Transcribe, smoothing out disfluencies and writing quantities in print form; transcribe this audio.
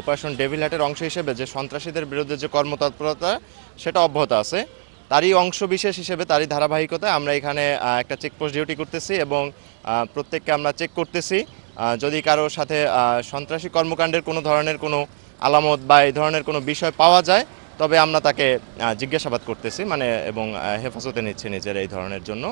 Operation devil হার্টের অংশ হিসেবে যে সন্ত্রাসীদের বিরুদ্ধে যে কর্মতৎপরতা সেটা অব্যাহত আছে। তারই অংশ বিশেষ হিসেবে, তারই ধারাবাহিকতায় আমরা এখানে একটা চেকপোস্ট ডিউটি করতেছি এবং প্রত্যেককে আমরা চেক করতেছি। যদি কারোর সাথে সন্ত্রাসী কর্মকাণ্ডের কোনো ধরনের কোনো আলামত বা এই ধরনের কোনো বিষয় পাওয়া যায়, তবে আমরা তাকে জিজ্ঞাসাবাদ করতেছি এবং হেফাজতে নিচ্ছি নিজের এই ধরনের জন্য।